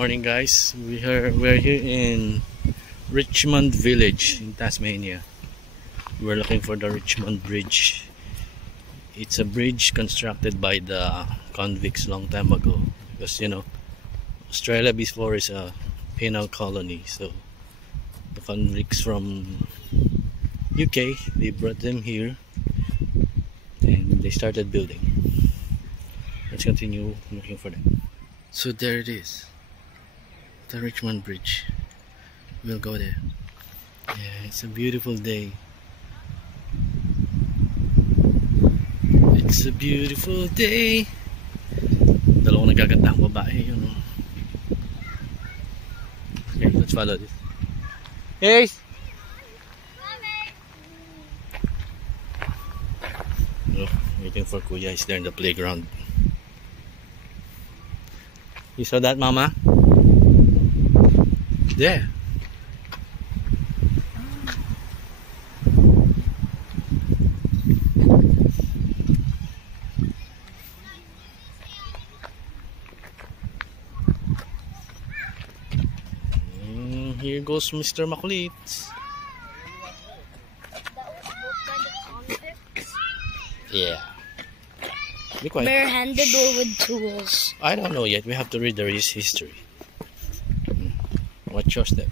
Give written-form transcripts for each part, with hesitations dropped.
Morning guys, we're here in Richmond Village in Tasmania. We're looking for the Richmond Bridge. It's a bridge constructed by the convicts long time ago, because you know Australia before is a penal colony, so the convicts from UK, they brought them here and they started building. Let's continue looking for them. So there it is, the Richmond Bridge. We'll go there. Yeah, it's a beautiful day. It's a beautiful day. Dalawang nagagandang babae yun. Okay, let's follow this. Hey! Look, waiting for Kuya. He's there in the playground. You saw that, Mama? There. Here goes Mr. Makulit. Yeah. Be quiet. Barehanded or with tools? I don't know yet. We have to read the race history. Watch your step.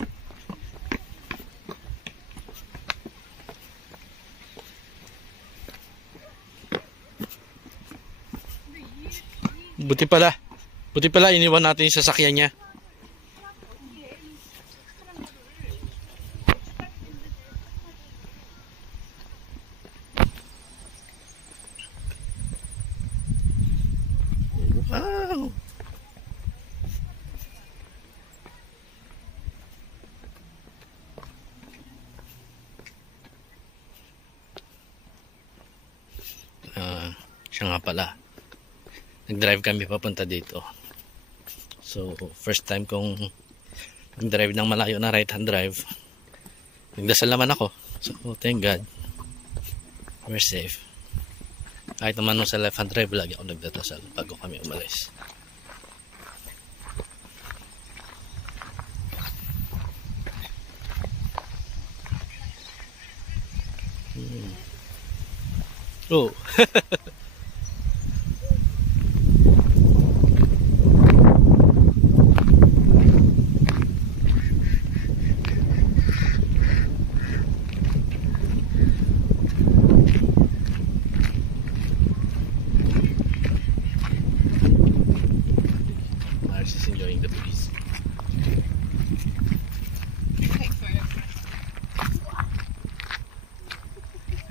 Buti pala iniwan natin yung sasakyan niya. Wow. Siya nga pala, nag-drive kami papunta dito. So first time kong nag-drive ng malayo na right hand drive. Nagdasal naman ako, so thank God we're safe. Kahit naman nung sa left hand drive, lagi ako nagdadasal bago kami umalis. Oh. Enjoying the breeze.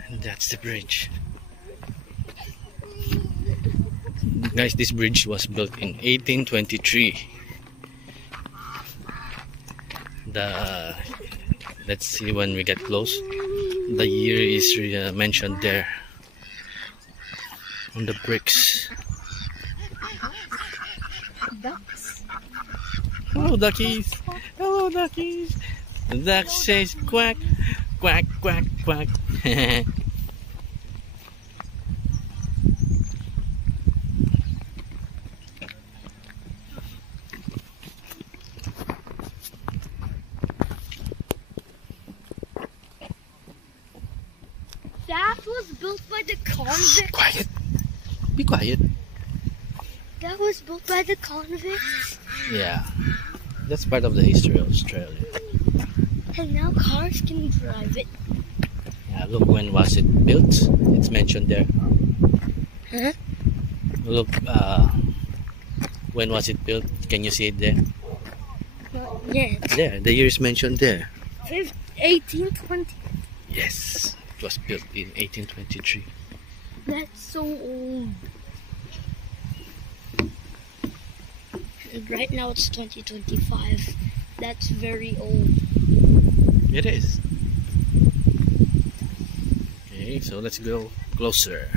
And that's the bridge. Guys, this bridge was built in 1823. Let's see when we get close. The year is mentioned there on the bricks. Hello, duckies. Hello, duckies. The duck says quack, quack, quack, quack. That was built by the convicts. Quiet. Be quiet. That was built by the convicts. Yeah, that's part of the history of Australia. And now cars can drive it. Yeah, look, when was it built? It's mentioned there. Huh? Look, when was it built? Can you see it there? Yeah. There, the year is mentioned there. 1820. Yes, it was built in 1823. That's so old. Right now it's 2025. That's very old. It is. Okay, so let's go closer.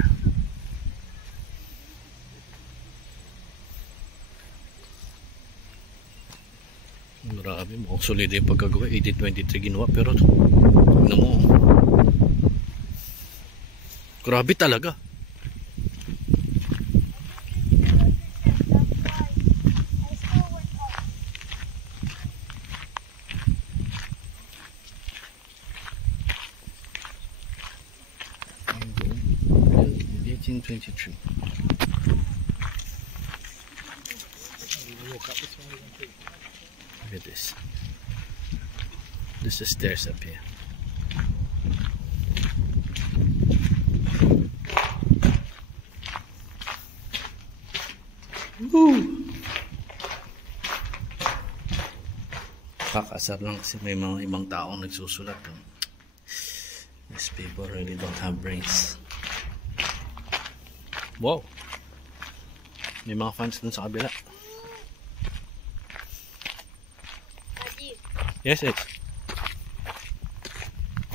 Grabe, mukhang solid yung pagkagawa. 1823 ginawa, pero tignan mo. Grabe talaga. 23. Look at this. There's the stairs up here. Woo! Kakasar lang kasi may mga ibang taong nagsusulat. These people really don't have brains. Wow! May mga fans dun sa kabila. Yes, it's.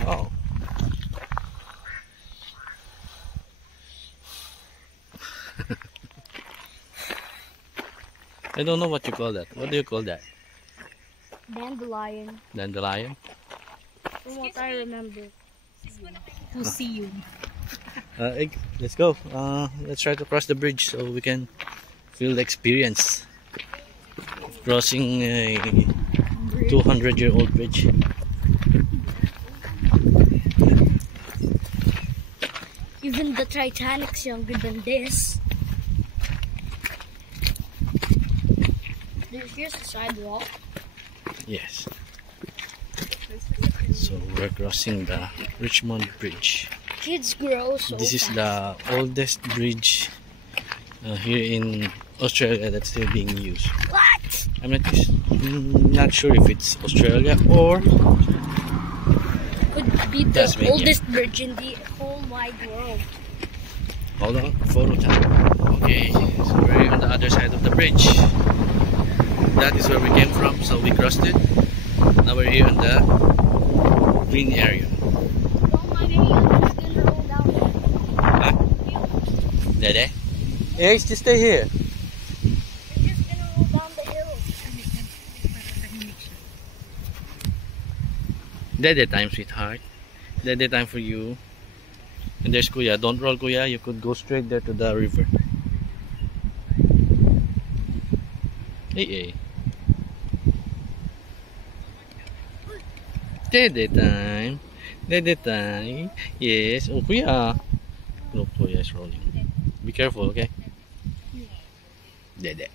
Oh. I don't know what you call that. What do you call that? Dandelion. Dandelion? From what I remember. Museum. Let's go. Let's try to cross the bridge so we can feel the experience of crossing a 200-year-old bridge. Even the Titanic's younger than this. Here's the sidewalk. Yes. So we're crossing the Richmond Bridge. Kids grow so This is fast. the oldest bridge here in Australia that's still being used. What? I'm not sure if it's Australia or Could be the Tasmania. oldest bridge in the whole wide world. hold on, photo time. Okay, so we're on the other side of the bridge. That is where we came from, so we crossed it. Now we're here in the green area. Don't mind any others gonna roll down there. Huh? Dede? Hey, just stay here. They're just gonna roll down the hill. Dede time, sweetheart. Dede time for you. And there's Kuya. Don't roll, Kuya. You could go straight there to the river. Hey, hey. Dede time. Dede time. Yes. Oh, Kuya. No, Kuya is rolling. Be careful, okay? Dede.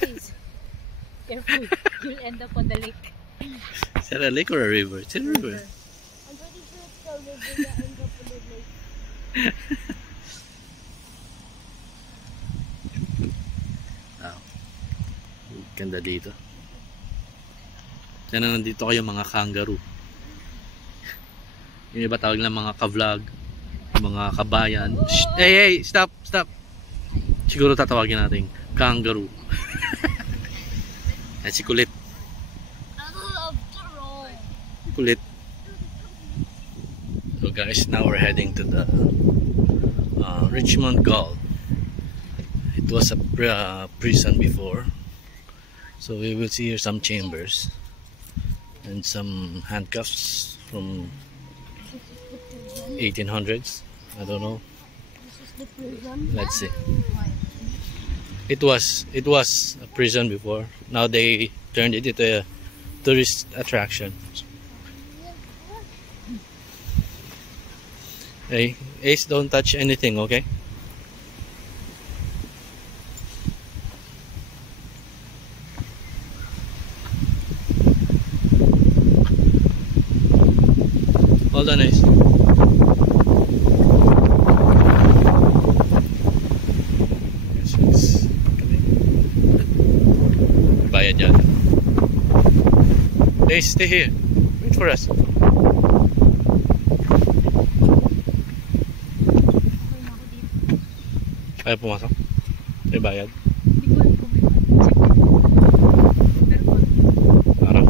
Please. Careful. You'll end up on the lake. Is that a lake or a river? It's a river. I'm pretty sure it's the river that ends up in the lake. Wow. Ganda dito. Sana nandito kayo mga kangaroo. Yung iba tawag lang mga ka-vlog, mga kabayan. Shh! Hey, hey! Stop! Stop! Siguro tatawagin natin kangaroo. Yan si Kulit. I love to roll. Kulit. So guys, now we're heading to the Richmond Gaol. It was a prison before. So we will see here some chambers and some handcuffs from 1800s. I don't know. This is the prison. Let's see. It was a prison before. Now they turned it into a tourist attraction. Hey, Ace, don't touch anything, okay? Hold on, Ace. Yes, it's coming. Bayad yan. Ace, stay here. Wait for us. Kaya pumasok? May bayad? Hindi ko alam kung may check. Pero kung Parang.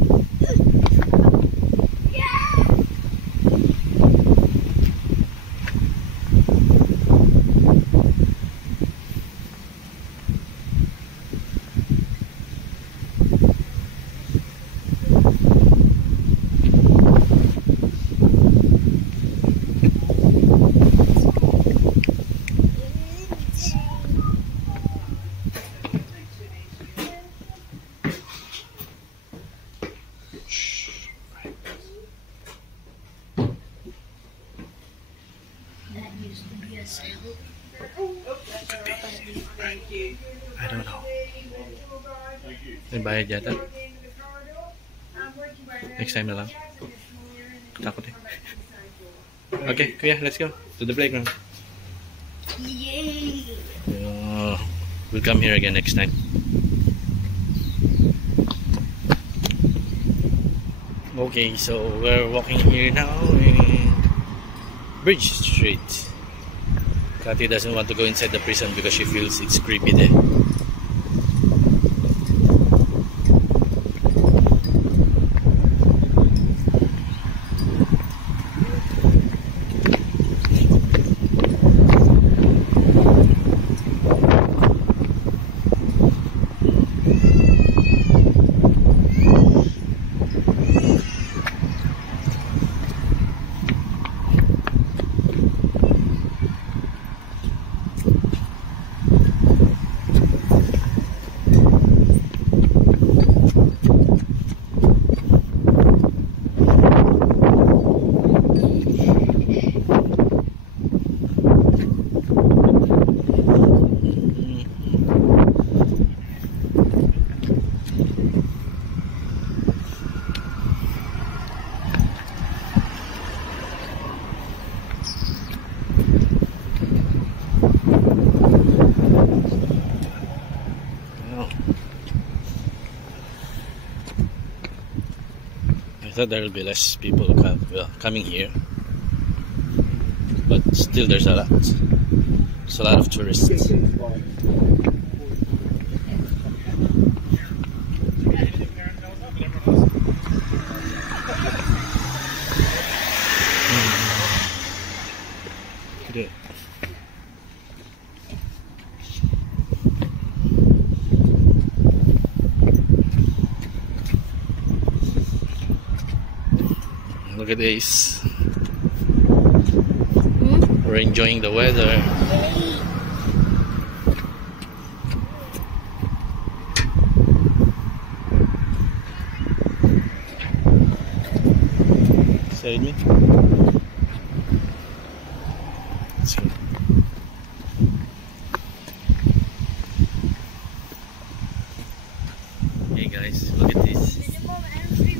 Could be. Right. I don't know. May bayad yata. Next time na lang. Takot eh. Okay, kuya, let's go to the playground. Yay! We'll come here again next time. Okay, so we're walking here now in Bridge Street. Cathy doesn't want to go inside the prison because she feels it's creepy there. I thought there will be less people coming here, but still there's a lot. There's a lot of tourists. Good. Look at this. We're enjoying the weather. Side me. Let's go. Hey guys, look at this.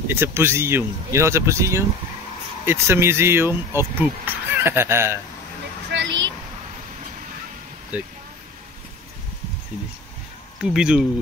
It's a museum. You know what's a museum? It's a museum of poop. Literally. Look. See this? Poobidoo.